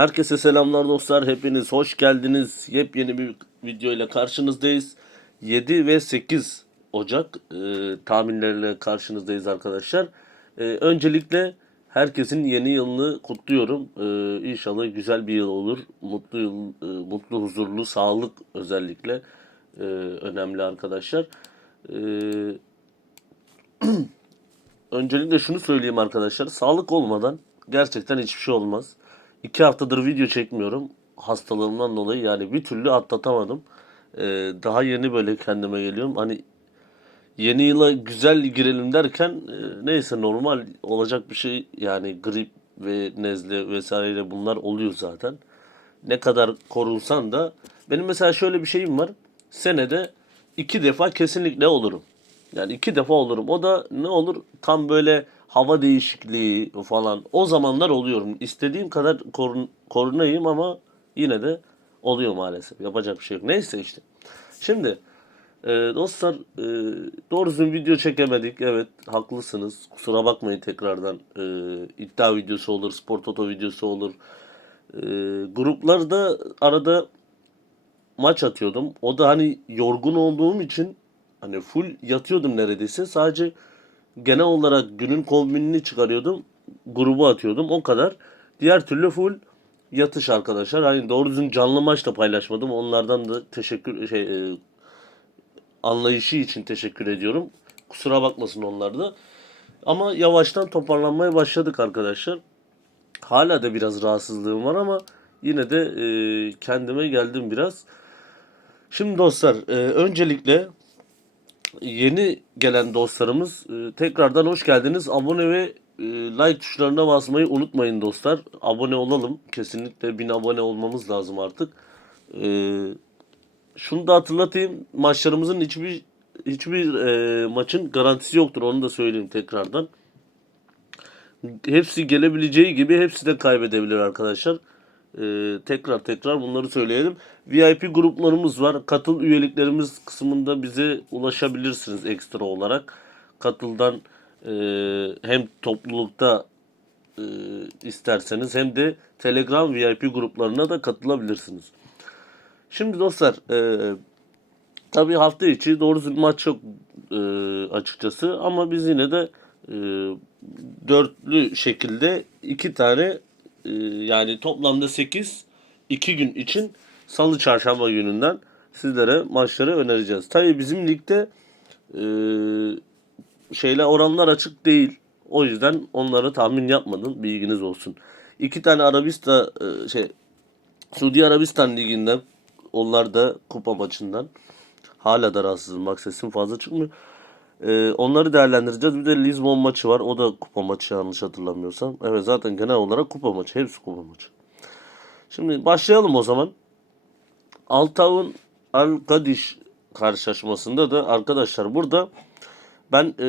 Herkese selamlar dostlar. Hepiniz hoş geldiniz. Yepyeni bir video ile karşınızdayız. 7 ve 8 Ocak e, tahminlerle karşınızdayız arkadaşlar. E, öncelikle herkesin yeni yılını kutluyorum. E, inşallah güzel bir yıl olur. Mutlu yıl, e, mutlu, huzurlu, sağlık özellikle e, önemli arkadaşlar. E, öncelikle şunu söyleyeyim arkadaşlar. Sağlık olmadan gerçekten hiçbir şey olmaz. İki haftadır video çekmiyorum. Hastalığımdan dolayı yani bir türlü atlatamadım. Ee, daha yeni böyle kendime geliyorum. Hani yeni yıla güzel girelim derken e, neyse normal olacak bir şey yani grip ve nezle vesaire bunlar oluyor zaten. Ne kadar korunsan da benim mesela şöyle bir şeyim var. Senede iki defa kesinlikle olurum. Yani iki defa olurum. O da ne olur? Tam böyle hava değişikliği falan. O zamanlar oluyorum. İstediğim kadar korun, korunayım ama yine de oluyor maalesef. Yapacak bir şey yok. Neyse işte. Şimdi e, dostlar e, doğru düzgün video çekemedik. Evet haklısınız. Kusura bakmayın tekrardan. E, iddia videosu olur, spor toto videosu olur. E, gruplarda arada maç atıyordum. O da hani yorgun olduğum için hani full yatıyordum neredeyse. Sadece genel olarak günün kombinini çıkarıyordum. Grubu atıyordum. O kadar. Diğer türlü full yatış arkadaşlar. Hani doğru düzgün canlı maç da paylaşmadım. Onlardan da teşekkür şey e, anlayışı için teşekkür ediyorum. Kusura bakmasın onlar da. Ama yavaştan toparlanmaya başladık arkadaşlar. Hala da biraz rahatsızlığım var ama yine de e, kendime geldim biraz. Şimdi dostlar e, öncelikle yeni gelen dostlarımız e, tekrardan hoş geldiniz. Abone ve e, like tuşlarına basmayı unutmayın dostlar. Abone olalım. Kesinlikle 1000 abone olmamız lazım artık. E, şunu da hatırlatayım. Maçlarımızın hiçbir hiçbir maçın garantisi yoktur. Onu da söyleyeyim tekrardan. Hepsi gelebileceği gibi hepsi de kaybedebilir arkadaşlar. Ee, tekrar tekrar bunları söyleyelim. VIP gruplarımız var. Katıl üyeliklerimiz kısmında bize ulaşabilirsiniz ekstra olarak. Katıldan e, hem toplulukta e, isterseniz hem de Telegram VIP gruplarına da katılabilirsiniz. Şimdi dostlar e, tabii hafta içi doğru düzgün maç yok e, açıkçası ama biz yine de e, dörtlü şekilde iki tane e, yani toplamda 8 2 gün için salı çarşamba gününden sizlere maçları önereceğiz. Tabii bizim ligde e, şeyle oranlar açık değil. O yüzden onları tahmin yapmadım. Bilginiz olsun. İki tane Arabistan e, şey Suudi Arabistan liginden onlar da kupa maçından hala da rahatsızım. Bak sesim fazla çıkmıyor. Ee, onları değerlendireceğiz. Bir de Lisbon maçı var. O da kupa maçı yanlış hatırlamıyorsam. Evet zaten genel olarak kupa maçı. Hepsi kupa maçı. Şimdi başlayalım o zaman. Altav'ın Al-Kadiş karşılaşmasında da arkadaşlar burada ben e,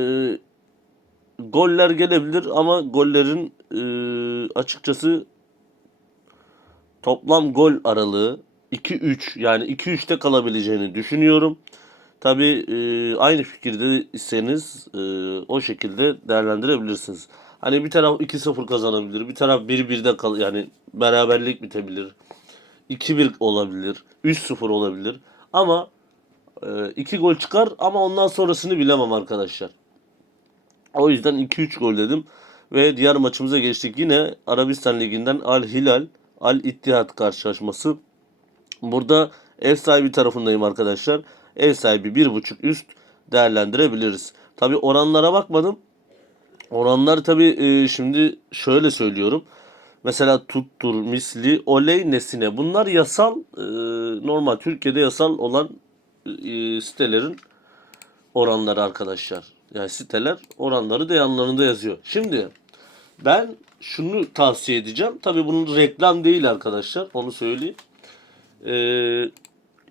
goller gelebilir ama gollerin e, açıkçası toplam gol aralığı 2-3 yani 2-3'te kalabileceğini düşünüyorum. Tabi e, aynı fikirde iseniz e, o şekilde değerlendirebilirsiniz. Hani bir taraf 2-0 kazanabilir, bir taraf 1-1'de kal yani beraberlik bitebilir. 2-1 olabilir, 3-0 olabilir. Ama 2 gol çıkar ama ondan sonrasını bilemem arkadaşlar. O yüzden 2-3 gol dedim. Ve diğer maçımıza geçtik. Yine Arabistan Ligi'nden Al Hilal, Al İttihad karşılaşması. Burada ev sahibi tarafındayım arkadaşlar. Ev sahibi 1.5 üst değerlendirebiliriz. Tabi oranlara bakmadım. Oranlar tabi e, şimdi şöyle söylüyorum. Mesela tuttur, misli, oley, nesine. Bunlar yasal, e, normal Türkiye'de yasal olan e, sitelerin oranları arkadaşlar. Yani siteler oranları da yanlarında yazıyor. Şimdi ben şunu tavsiye edeceğim. Tabi bunun reklam değil arkadaşlar. Onu söyleyeyim. Ee,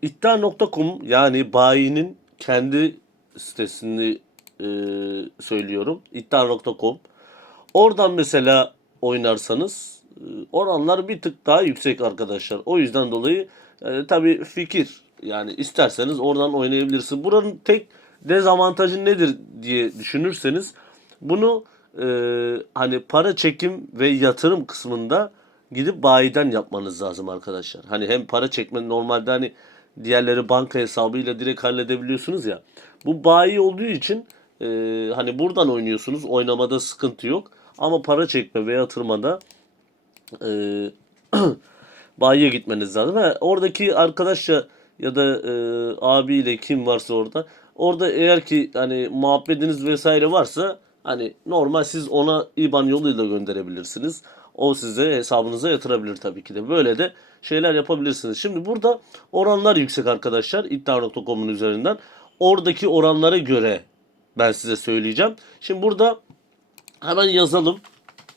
iddia.com yani bayinin kendi sitesini e, söylüyorum. iddia.com Oradan mesela oynarsanız e, oranlar bir tık daha yüksek arkadaşlar. O yüzden dolayı e, tabii fikir yani isterseniz oradan oynayabilirsiniz. Buranın tek dezavantajı nedir diye düşünürseniz bunu e, hani para çekim ve yatırım kısmında gidip bayiden yapmanız lazım arkadaşlar. Hani hem para çekme normalde hani diğerleri banka hesabıyla direkt halledebiliyorsunuz ya. Bu bayi olduğu için e, hani buradan oynuyorsunuz. Oynamada sıkıntı yok. Ama para çekme ve yatırmada e, bayiye gitmeniz lazım. Ha, oradaki arkadaşla ya da e, abiyle kim varsa orada orada eğer ki hani muhabbetiniz vesaire varsa hani normal siz ona IBAN yoluyla gönderebilirsiniz. O size hesabınıza yatırabilir tabii ki de. Böyle de şeyler yapabilirsiniz. Şimdi burada oranlar yüksek arkadaşlar iddia.com'un üzerinden. Oradaki oranlara göre ben size söyleyeceğim. Şimdi burada hemen yazalım.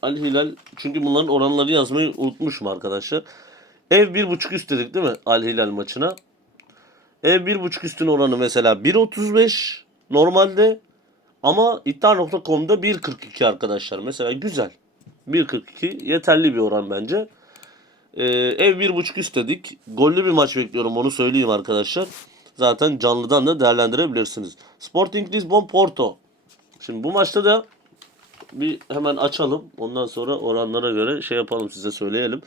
Al Hilal çünkü bunların oranları yazmayı unutmuşum arkadaşlar. Ev 1.5 üst dedik değil mi Al Hilal maçına? Ev 1.5 üstün oranı mesela 1.35 normalde ama iddia.com'da 1.42 arkadaşlar. Mesela güzel. 1.42 yeterli bir oran bence. Ee, ev 1.5 üst dedik. Gollü bir maç bekliyorum onu söyleyeyim arkadaşlar. Zaten canlıdan da değerlendirebilirsiniz. Sporting Lisbon Porto. Şimdi bu maçta da bir hemen açalım. Ondan sonra oranlara göre şey yapalım size söyleyelim.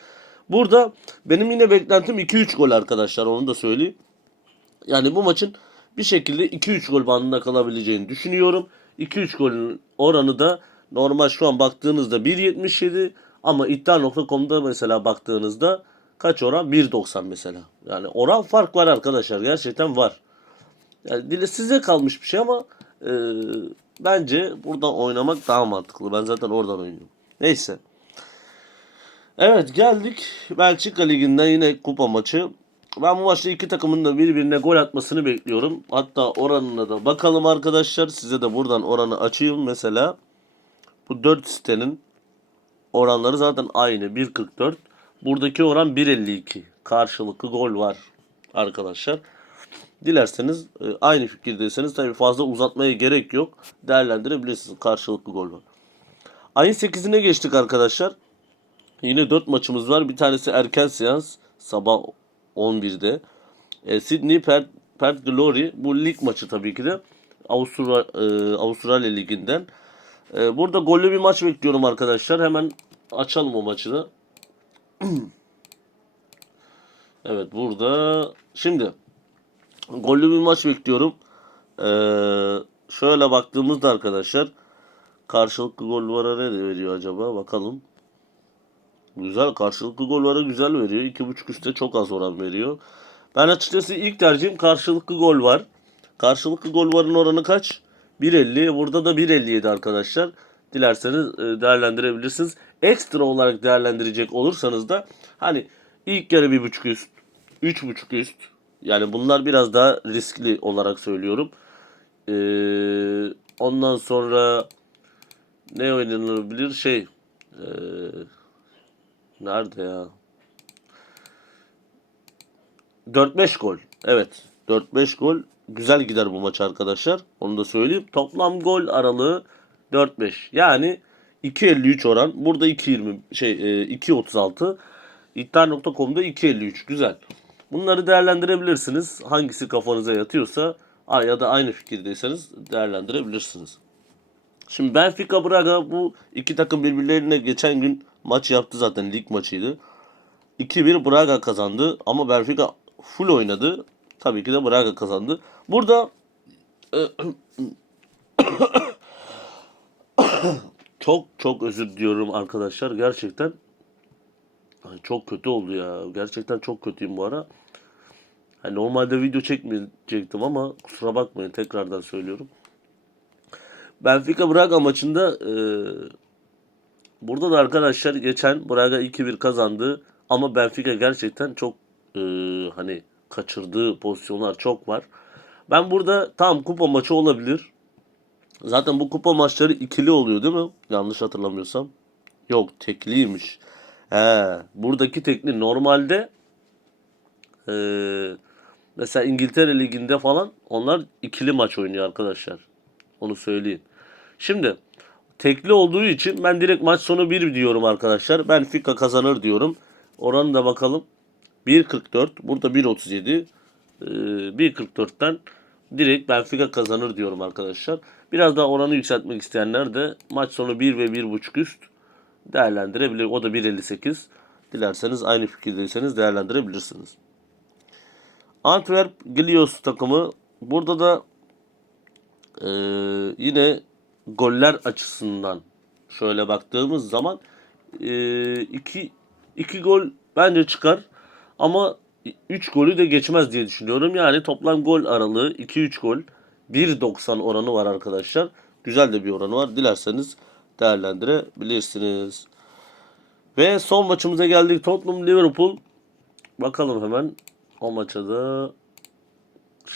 Burada benim yine beklentim 2-3 gol arkadaşlar onu da söyleyeyim. Yani bu maçın bir şekilde 2-3 gol bandında kalabileceğini düşünüyorum. 2-3 golün oranı da normal şu an baktığınızda 1.77 ama iddia.com'da mesela baktığınızda kaç oran? 1.90 mesela. Yani oran fark var arkadaşlar. Gerçekten var. Yani size kalmış bir şey ama e, bence buradan oynamak daha mantıklı. Ben zaten oradan oynuyorum. Neyse. Evet geldik Belçika Ligi'nden yine kupa maçı. Ben bu maçta iki takımın da birbirine gol atmasını bekliyorum. Hatta oranına da bakalım arkadaşlar. Size de buradan oranı açayım mesela. Bu 4 sitenin oranları zaten aynı 1.44. Buradaki oran 1.52. Karşılıklı gol var arkadaşlar. Dilerseniz e, aynı fikirdeyseniz tabii fazla uzatmaya gerek yok. Değerlendirebilirsiniz. Karşılıklı gol var. Ayın 8'ine geçtik arkadaşlar. Yine 4 maçımız var. Bir tanesi erken seans. Sabah 11'de. E, Sydney Perth, Perth Glory. Bu lig maçı tabii ki de. Avustra, e, Avustralya Ligi'nden. E, burada gollü bir maç bekliyorum arkadaşlar. Hemen açalım o maçı da. evet burada. Şimdi gollü bir maç bekliyorum. E, şöyle baktığımızda arkadaşlar karşılıklı gol vara ne veriyor acaba? Bakalım. Güzel karşılıklı gol vara güzel veriyor. 2.5 üstte çok az oran veriyor. Ben açıkçası ilk tercihim karşılıklı gol var. Karşılıklı gol varın oranı kaç? 1.50. Burada da 1.57 arkadaşlar. Dilerseniz e, değerlendirebilirsiniz. Ekstra olarak değerlendirecek olursanız da hani ilk yarı 1.5 üst, 3.5 üst. Yani bunlar biraz daha riskli olarak söylüyorum. Ee, ondan sonra ne oynanabilir? Şey ee, nerede ya? 4-5 gol. Evet. 4-5 gol. Güzel gider bu maç arkadaşlar. Onu da söyleyeyim. Toplam gol aralığı 4-5. Yani 2.53 oran. Burada 2.20 şey e, 2.36. İddia.com'da 2.53. Güzel. Bunları değerlendirebilirsiniz. Hangisi kafanıza yatıyorsa ya da aynı fikirdeyseniz değerlendirebilirsiniz. Şimdi Benfica Braga bu iki takım birbirlerine geçen gün maç yaptı zaten lig maçıydı. 2-1 Braga kazandı ama Benfica full oynadı. Tabii ki de Braga kazandı. Burada çok çok özür diliyorum arkadaşlar. Gerçekten Ay, çok kötü oldu ya. Gerçekten çok kötüyüm bu ara. Hani normalde video çekmeyecektim ama kusura bakmayın tekrardan söylüyorum. Benfica Braga maçında e, burada da arkadaşlar geçen Braga 2-1 kazandı ama Benfica gerçekten çok e, hani kaçırdığı pozisyonlar çok var. Ben burada tam kupa maçı olabilir. Zaten bu kupa maçları ikili oluyor değil mi? Yanlış hatırlamıyorsam. Yok tekliymiş. He, buradaki tekli normalde e, mesela İngiltere Ligi'nde falan onlar ikili maç oynuyor arkadaşlar. Onu söyleyeyim. Şimdi tekli olduğu için ben direkt maç sonu 1 diyorum arkadaşlar. Benfica kazanır diyorum. Oranı da bakalım. 1.44. Burada 1.37. Ee, 1.44'ten direkt Benfica kazanır diyorum arkadaşlar. Biraz daha oranı yükseltmek isteyenler de maç sonu 1 ve 1.5 üst değerlendirebilir. O da 1.58. Dilerseniz aynı fikirdeyseniz değerlendirebilirsiniz. Antwerp Glios takımı burada da e, yine goller açısından şöyle baktığımız zaman e, iki, iki gol bence çıkar ama 3 golü de geçmez diye düşünüyorum. Yani toplam gol aralığı 2-3 gol 1.90 oranı var arkadaşlar. Güzel de bir oranı var. Dilerseniz değerlendirebilirsiniz. Ve son maçımıza geldik. Tottenham Liverpool. Bakalım hemen o maça da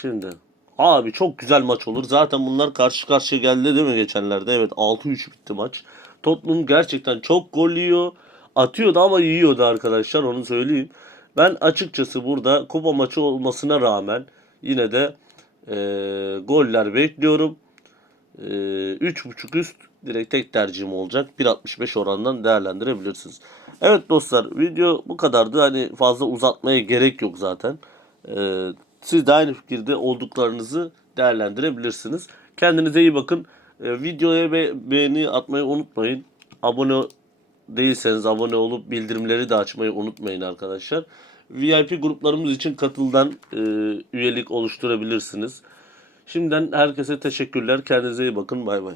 şimdi. Abi çok güzel maç olur. Zaten bunlar karşı karşıya geldi değil mi geçenlerde? Evet 6-3 bitti maç. Tottenham gerçekten çok gol yiyor. Atıyordu ama yiyordu arkadaşlar onu söyleyeyim. Ben açıkçası burada kupa maçı olmasına rağmen yine de e, goller bekliyorum. E, 3.5 üst direkt tek tercihim olacak. 1.65 orandan değerlendirebilirsiniz. Evet dostlar video bu kadardı. Hani fazla uzatmaya gerek yok zaten. E, siz de aynı fikirde olduklarınızı değerlendirebilirsiniz. Kendinize iyi bakın. E, videoya be- beğeni atmayı unutmayın. Abone değilseniz abone olup bildirimleri de açmayı unutmayın arkadaşlar. VIP gruplarımız için katıldan e, üyelik oluşturabilirsiniz. Şimdiden herkese teşekkürler. Kendinize iyi bakın. Bay bay.